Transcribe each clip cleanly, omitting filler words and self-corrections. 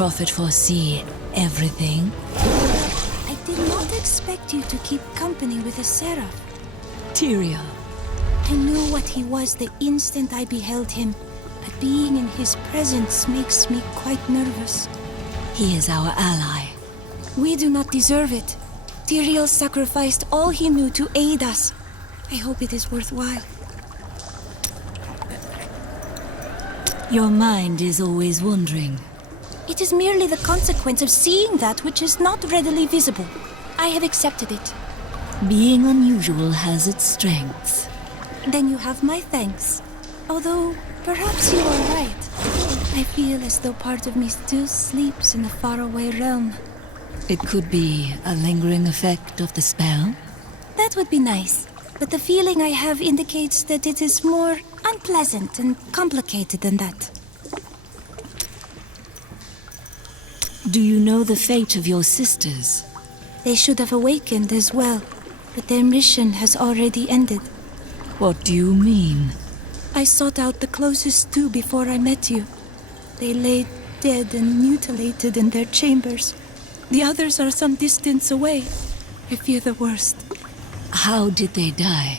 Prophet foresee everything? I did not expect you to keep company with a seraph. Tyrael. I knew what he was the instant I beheld him, but being in his presence makes me quite nervous. He is our ally. We do not deserve it. Tyrael sacrificed all he knew to aid us. I hope it is worthwhile. Your mind is always wandering. It is merely the consequence of seeing that which is not readily visible. I have accepted it. Being unusual has its strengths. Then you have my thanks. Although, perhaps you are right. I feel as though part of me still sleeps in a faraway realm. It could be a lingering effect of the spell. That would be nice. But the feeling I have indicates that it is more unpleasant and complicated than that. Do you know the fate of your sisters? They should have awakened as well, but their mission has already ended. What do you mean? I sought out the closest two before I met you. They lay dead and mutilated in their chambers. The others are some distance away. I fear the worst. How did they die?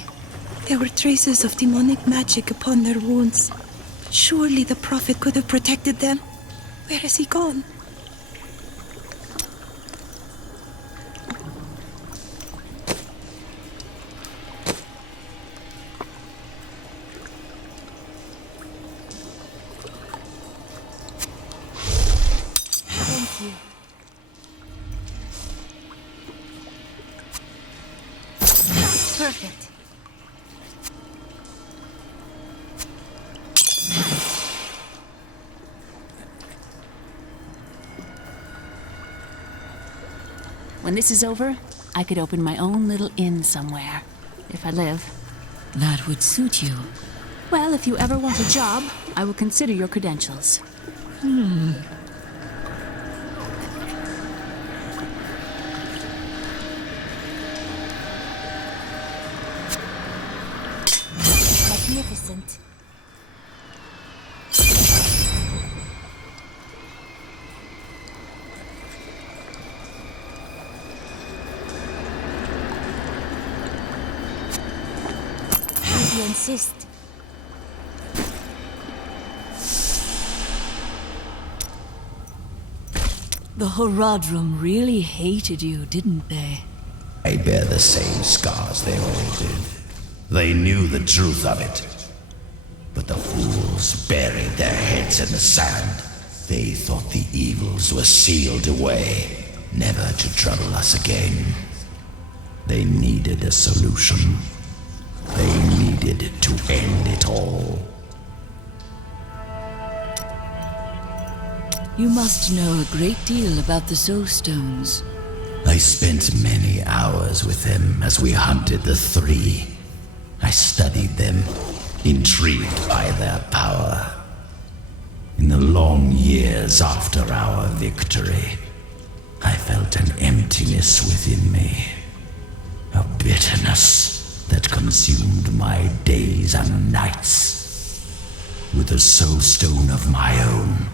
There were traces of demonic magic upon their wounds. Surely the Prophet could have protected them. Where has he gone? Thank you. Perfect. When this is over, I could open my own little inn somewhere, if I live. That would suit you. Well, if you ever want a job, I will consider your credentials. Magnificent. If you insist. The Horadrim really hated you, didn't they? I bear the same scars they all did. They knew the truth of it. But the fools buried their heads in the sand. They thought the evils were sealed away, never to trouble us again. They needed a solution. They needed to end it all. You must know a great deal about the Soul Stones. I spent many hours with them as we hunted the three. I studied them, intrigued by their power. In the long years after our victory, I felt an emptiness within me, a bitterness that consumed my days and nights. With a soul stone of my own,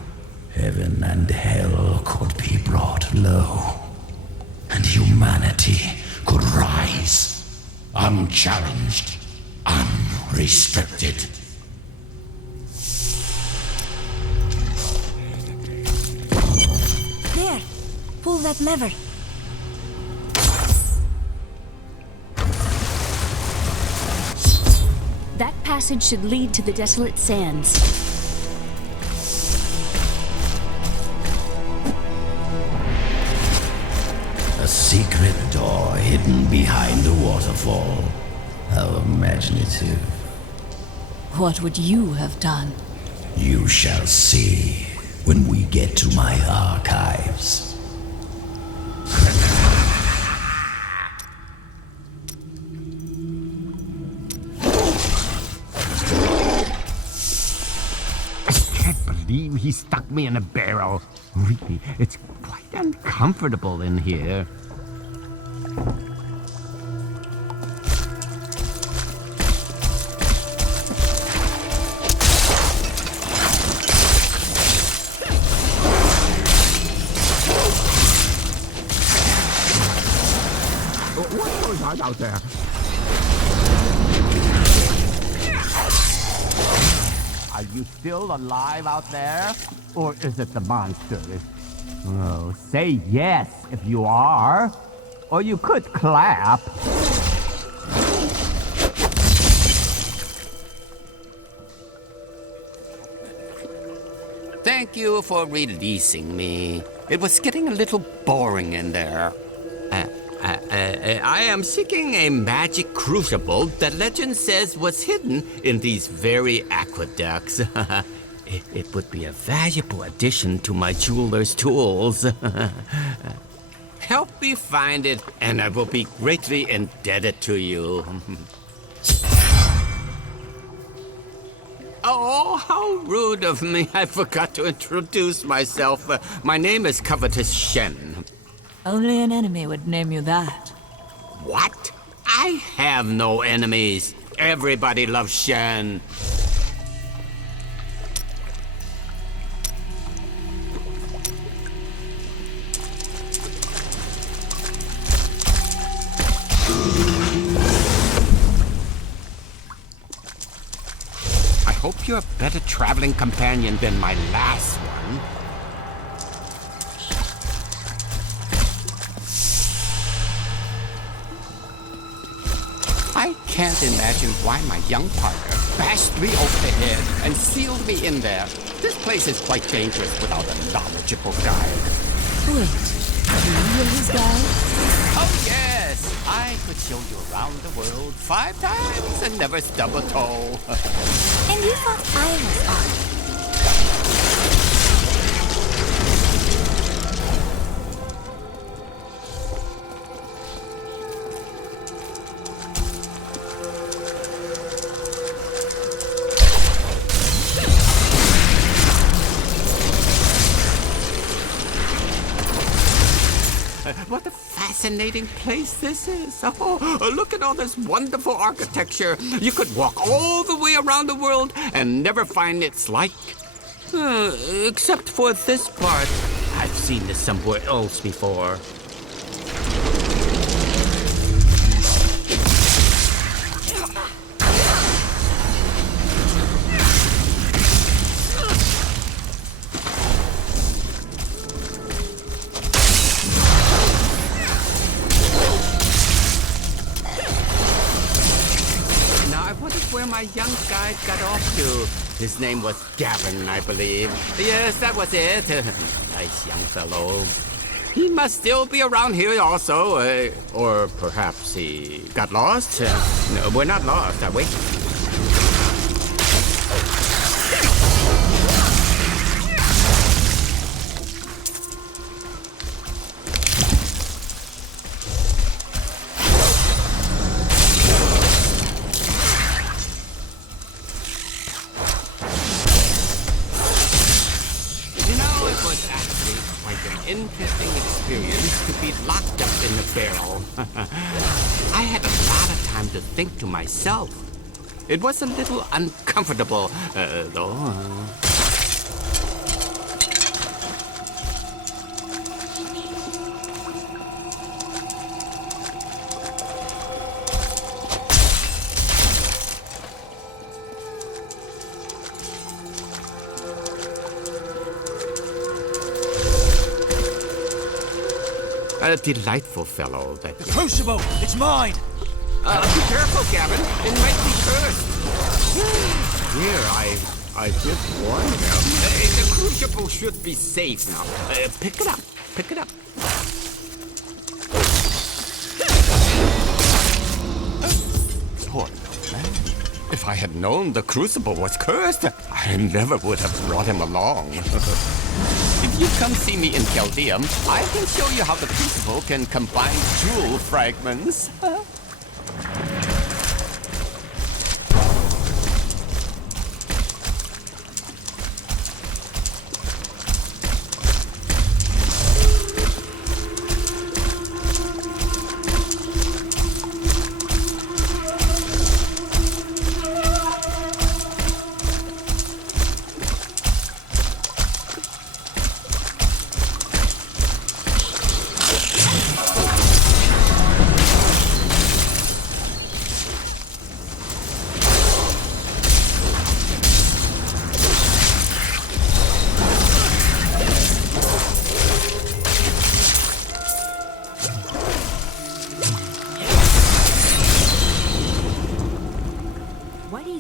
heaven and hell could be brought low, and humanity could rise, unchallenged, unrestricted. There! Pull that lever. That passage should lead to the Desolate Sands. A secret door hidden behind the waterfall. How imaginative. What would you have done? You shall see when we get to my archives. I can't believe he stuck me in a barrel. Really, it's quite uncomfortable in here. hard out there. Are you still alive out there? Or is it the monster? Oh, say yes if you are. Or you could clap. Thank you for releasing me. It was getting a little boring in there. I am seeking a magic crucible that legend says was hidden in these very aqueducts. It would be a valuable addition to my jeweler's tools. Help me find it, and I will be greatly indebted to you. Oh, how rude of me. I forgot to introduce myself. My name is Covetous Shen. Only an enemy would name you that. What? I have no enemies. Everybody loves Shen. I hope you're a better traveling companion than my last one. I can't imagine why my young partner bashed me over the head and sealed me in there. This place is quite dangerous without a knowledgeable guide. Wait, you were his guide? Oh, yes! I could show you around the world 5 times and never stub a toe. And you thought I was on. What a fascinating place this is. Oh, look at all this wonderful architecture. You could walk all the way around the world and never find its like. Except for this part. I've seen this somewhere else before. Where my young guide got off to. His name was Gavin, I believe. Yes, that was it. Nice young fellow. He must still be around here also. Or perhaps he got lost. No, we're not lost, are we? Interesting experience to be locked up in the barrel. I had a lot of time to think to myself. It was a little uncomfortable, though. A delightful fellow, that... The crucible! It's mine! Be careful, Gavin. It might be cursed. Here, I did warn him. The crucible should be safe now. Pick it up. Pick it up. Poor man. If I had known the crucible was cursed, I never would have brought him along. If you come see me in Chaldeum, I can show you how the crucible can combine jewel fragments.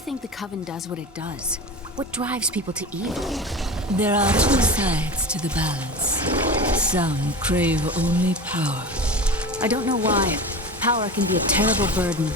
think the Coven does what it does? What drives people to evil? There are two sides to the balance. Some crave only power. I don't know why. Power can be a terrible burden.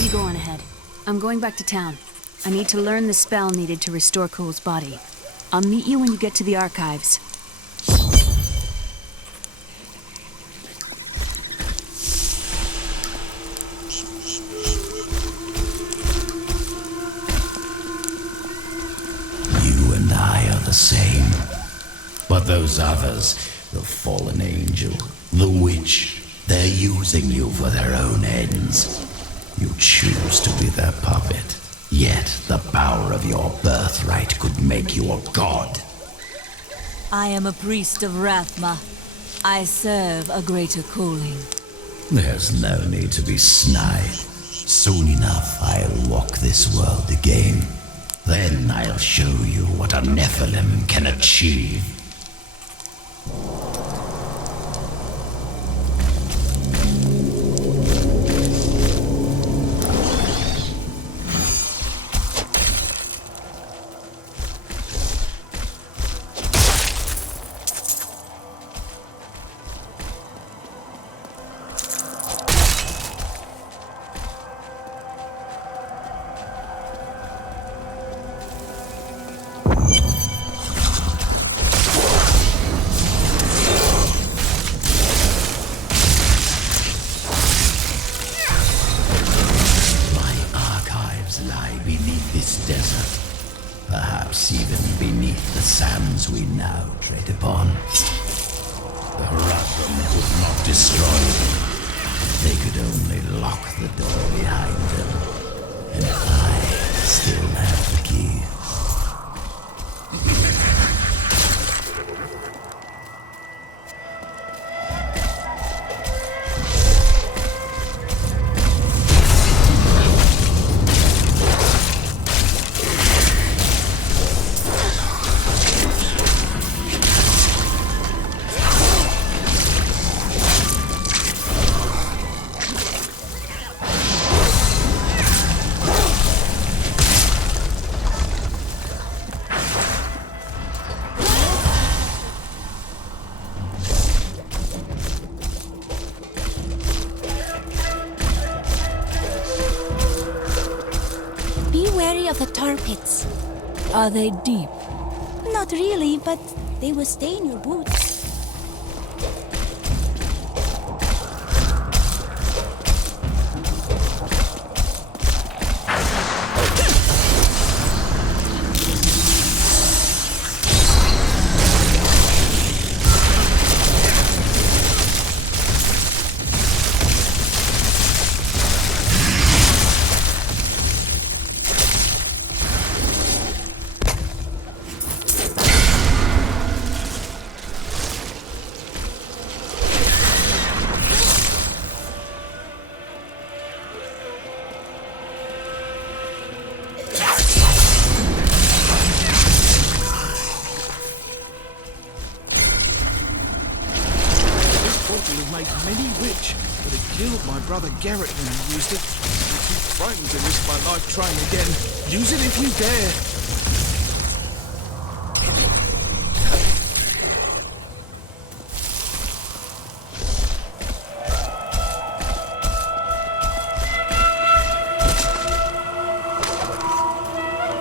You go on ahead. I'm going back to town. I need to learn the spell needed to restore Cole's body. I'll meet you when you get to the archives. You and I are the same. But those others, the fallen angel, the witch, they're using you for their own ends. You choose to be their puppet, yet the power of your birthright could make you a god. I am a priest of Rathma. I serve a greater calling. There's no need to be snide. Soon enough, I'll walk this world again. Then I'll show you what a Nephilim can achieve. Perhaps even beneath the sands we now tread upon. The Radram could not destroy them. They could only lock the door behind them. And I still have the key. Of the tar pits. Are they deep? Not really, but they will stain your boots. Many rich, but it killed my brother Garrett when he used it. I'm too frightened to risk my life trying again. Use it if you dare.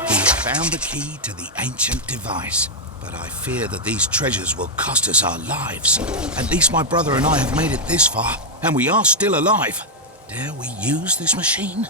We've found the key to the ancient device. But I fear that these treasures will cost us our lives. At least my brother and I have made it this far, and we are still alive. Dare we use this machine?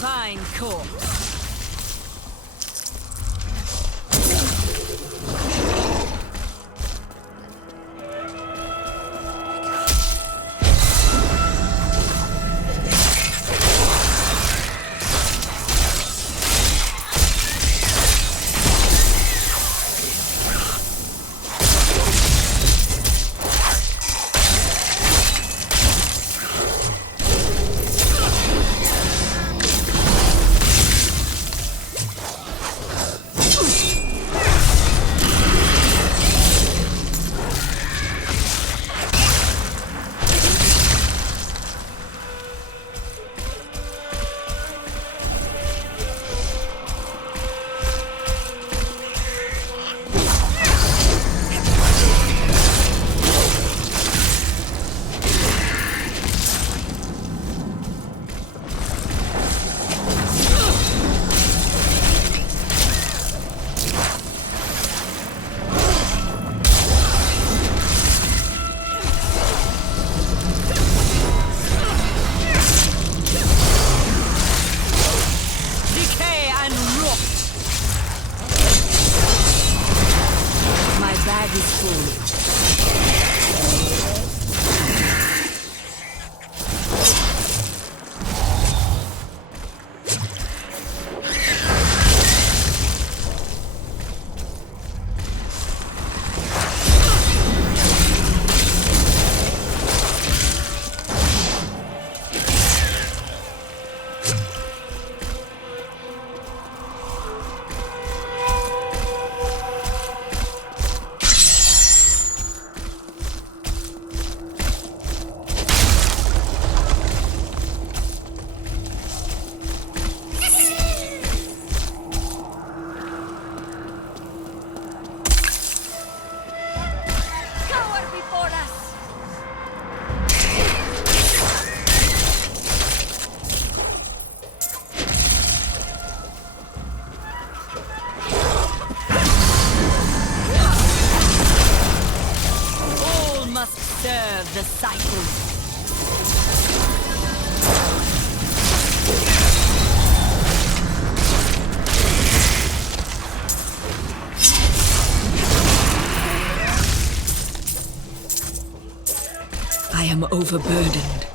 fine corpse. Serve the cycle. I am overburdened.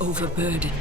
Overburdened.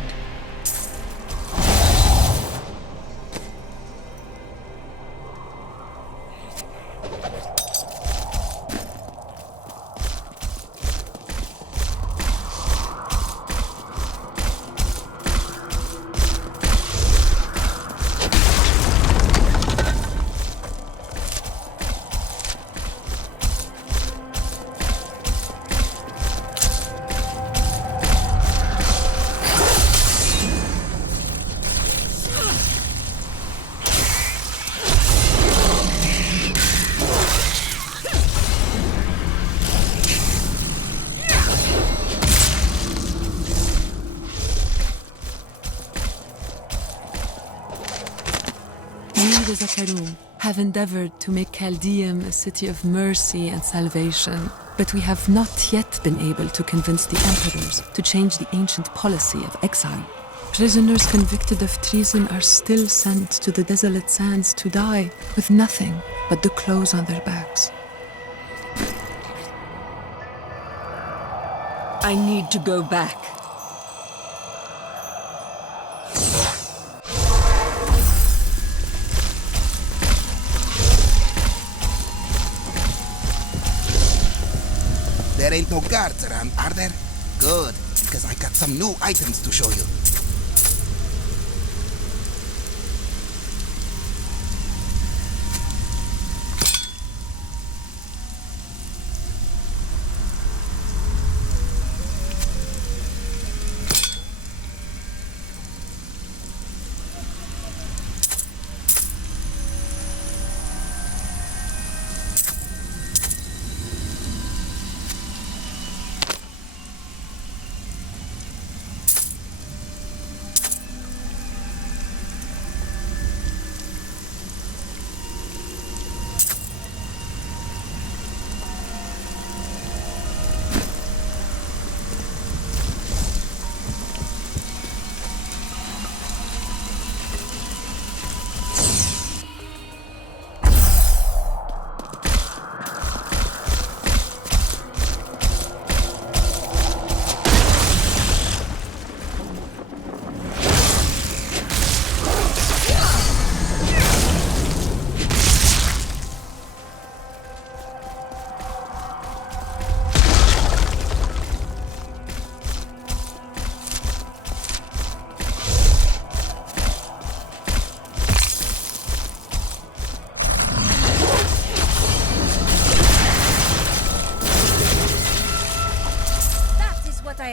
We, the Zakaru, have endeavored to make Chaldeum a city of mercy and salvation, but we have not yet been able to convince the emperors to change the ancient policy of exile. Prisoners convicted of treason are still sent to the desolate sands to die with nothing but the clothes on their backs. I need to go back. There ain't no guards around, are there? Good, because I got some new items to show you.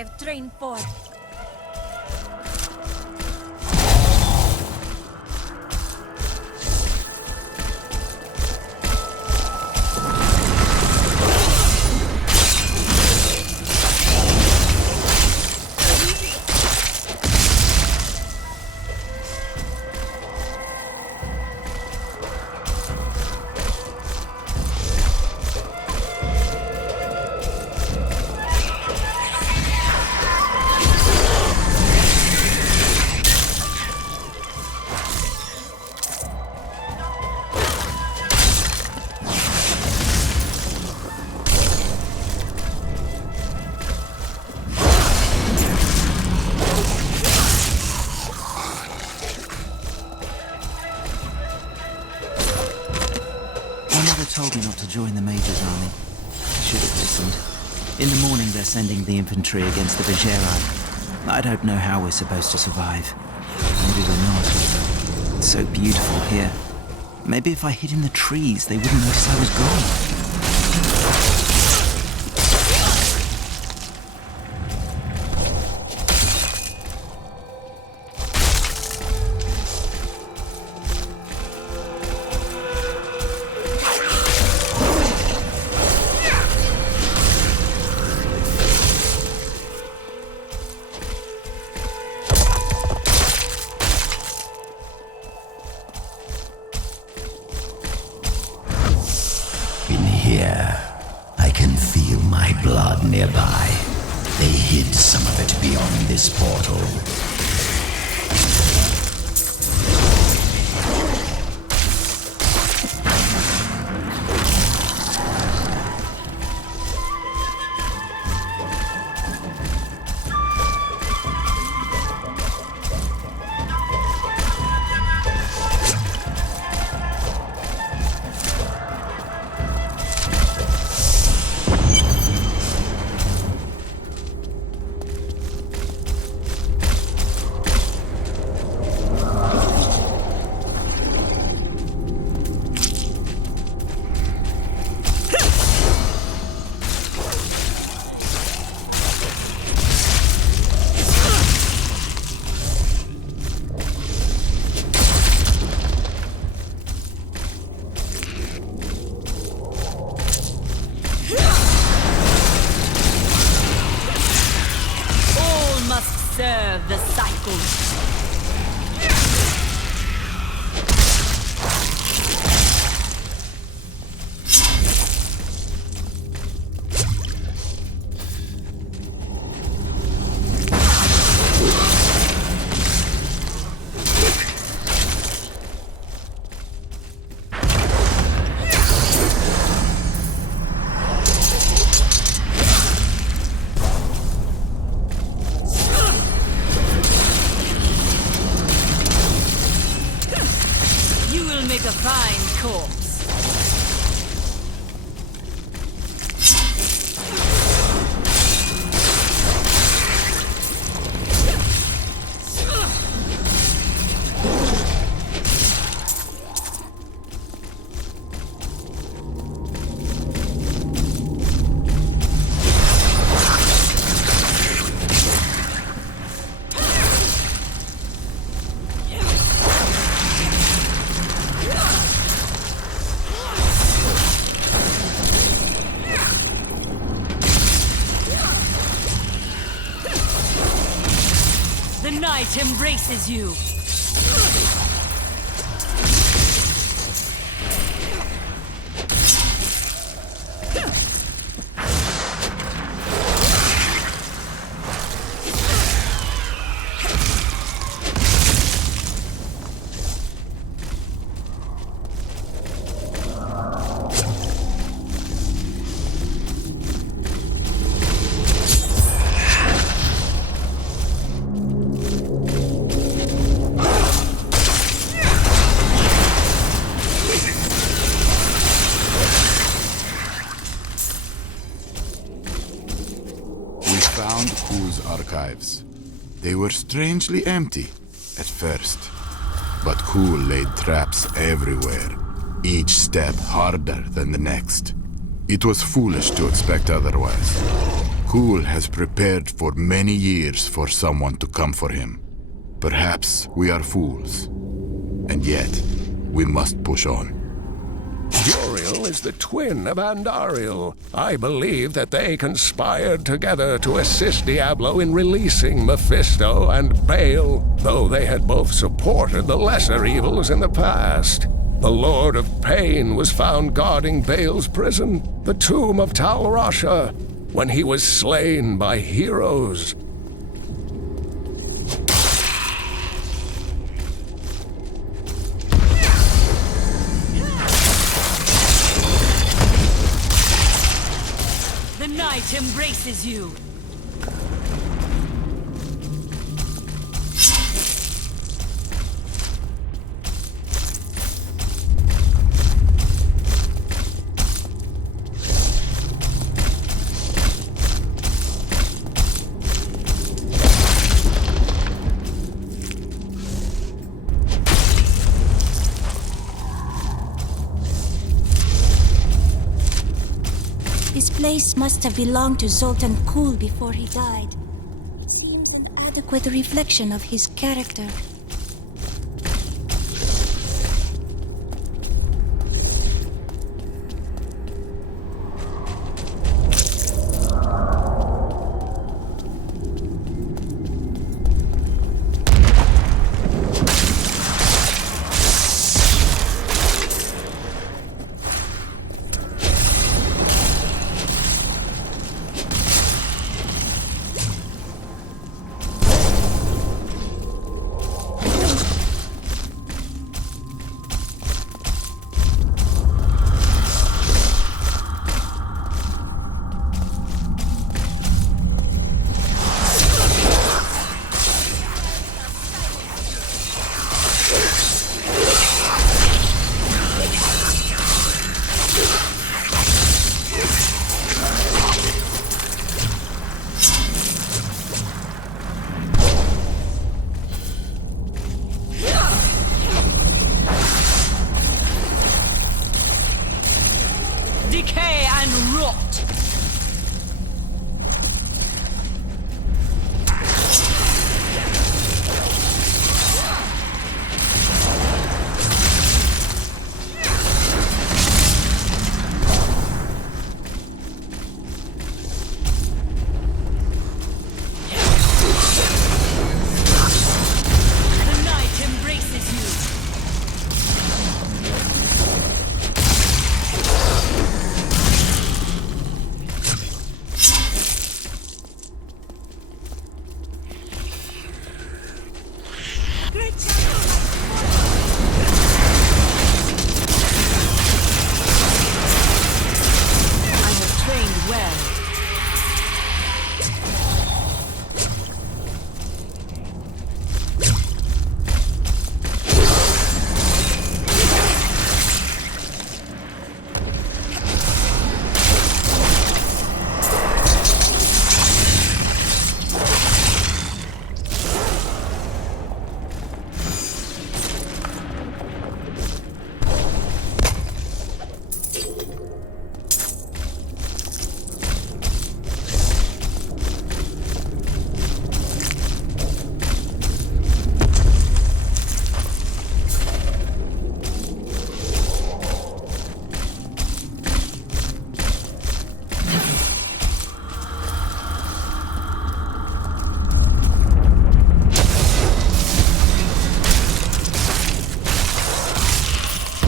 have trained for. Told me not to join the Major's army. I should have listened. In the morning they're sending the infantry against the Barbarian. I don't know how we're supposed to survive. Maybe we're not. It's so beautiful here. Maybe if I hid in the trees, they wouldn't notice I was gone. I can feel my blood nearby. They hid some of it beyond this portal. Serve the cycle. Make a fine corpse. The night embraces you. Found Ku's archives. They were strangely empty at first, but Ku laid traps everywhere, each step harder than the next. It was foolish to expect otherwise. Kul has prepared for many years for someone to come for him. Perhaps we are fools. And yet, we must push on. Uriel is the twin of Andariel. I believe that they conspired together to assist Diablo in releasing Mephisto and Baal, though they had both supported the lesser evils in the past. The Lord of Pain was found guarding Baal's prison, the tomb of Tal Rasha, when he was slain by heroes. The night embraces you. This place must have belonged to Zoltan Kul before he died. It seems an adequate reflection of his character. Decay and rot! The night embraces you. I have trained well.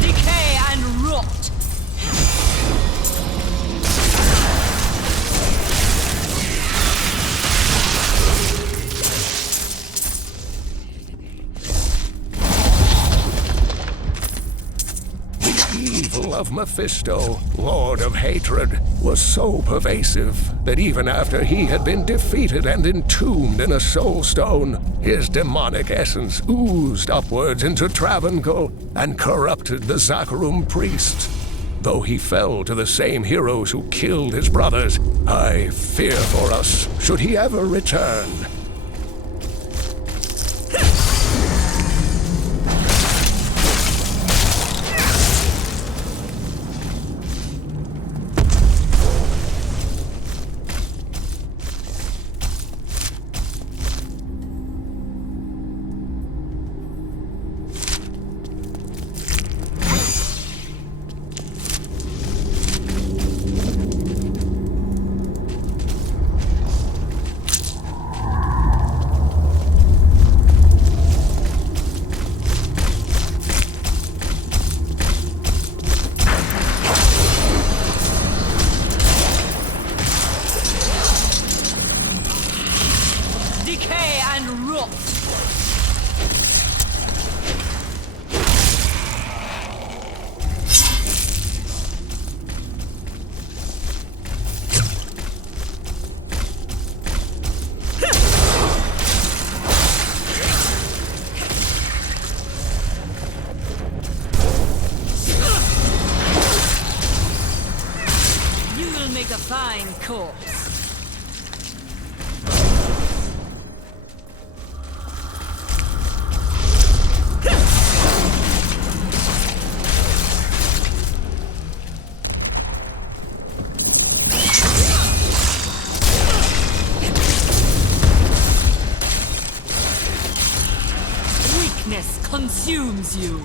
Decay and rot! The evil of Mephisto, Lord of Hatred, was so pervasive that even after he had been defeated and entombed in a soul stone, his demonic essence oozed upwards into Travancore and corrupted the Zakharum priests. Though he fell to the same heroes who killed his brothers, I fear for us should he ever return. make a fine corpse. Weakness consumes you.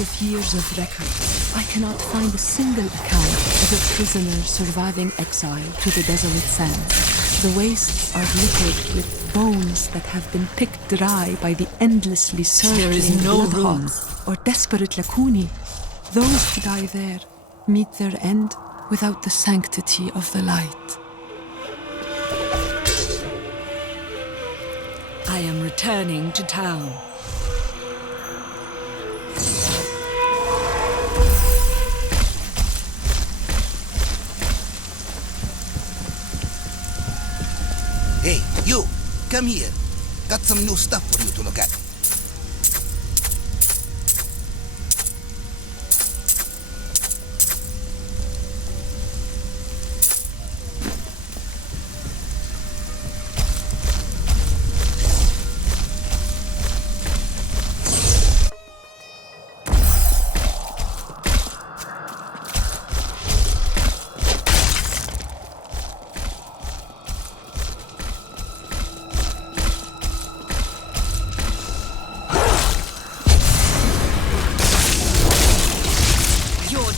Of years of records, I cannot find a single account of a prisoner surviving exile to the desolate sands. The wastes are littered with bones that have been picked dry by the endlessly circling There is no bloodhawks or desperate Lakuni. Those who die there meet their end without the sanctity of the light. I am returning to town. Hey, you, come here. Got some new stuff for you to look at.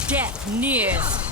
Death nears.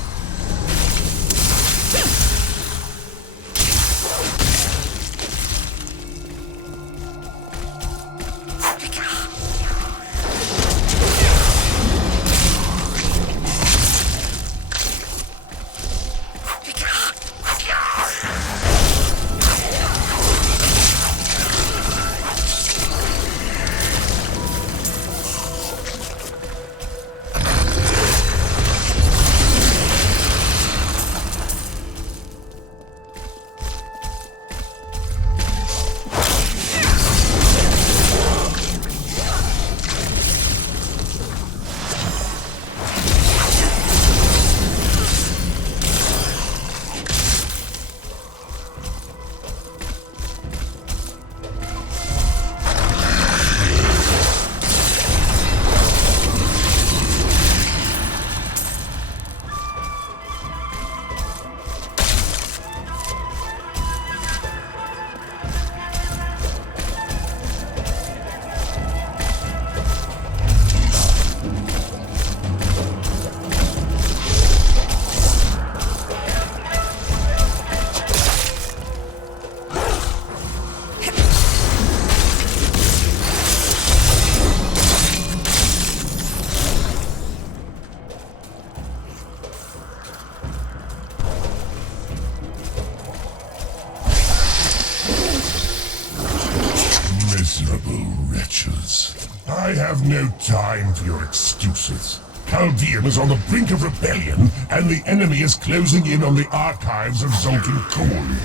miserable wretches. I have no time for your excuses. Chaldean is on the brink of rebellion, and the enemy is closing in on the archives of Zoltan Kuhl.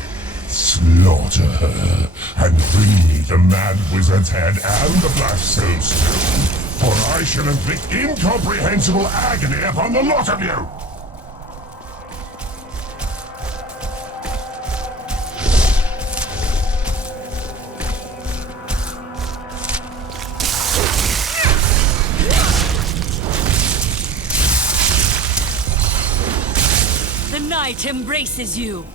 Slaughter her, and bring me the Mad Wizard's head and the Black Soul Stone, or I shall inflict incomprehensible agony upon the lot of you! The night embraces you.